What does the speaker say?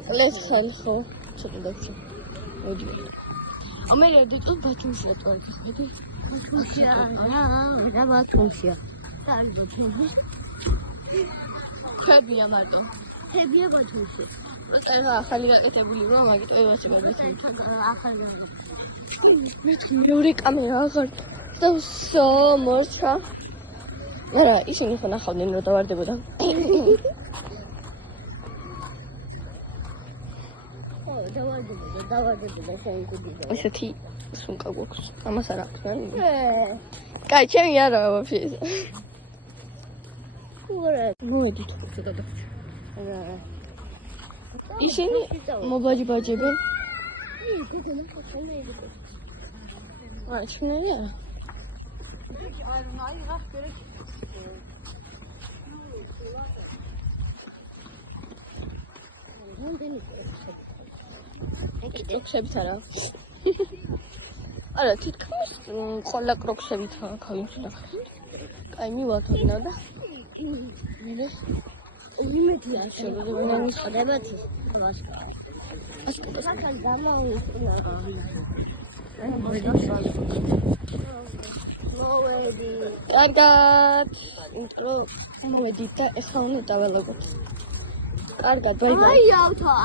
კლეს ხალხო ცოტა დავშო მოდი ამერე დიტო ბათუმშია თორე ხედი ბათუმშია რა ბათუმშია კარგი ხებია მარტო ხებია ბათუმში როცა ახალი გაკეთებული რა მაგით ევასი გაგაცნობ ახალი მეორე კამერა აღარ დავსო მორჩა არა ისინი ხო ნახავდნენ რომ დავარდებოდა დავარდებოდა შენ გუდიდა ესეთი სუნკა გვაქვს ამას არ აქვს რა კაი ჩემი არა ვაფშე ურა მოდი თუ გადაგჭი რა ისინი მობაჯიბაჯებენ აი შენია კროქსებით არა არა თითქმის ყველა კროქსებით გავიმჩნდა კაი მივათორნა და მერეს იმედია შეგვიძლია ასკა გამოვიხნა მოვედი კარგად ინტრო მოვედით და ეხლა უნდა დაველაგოთ კარგად ბაი ბაი აუთო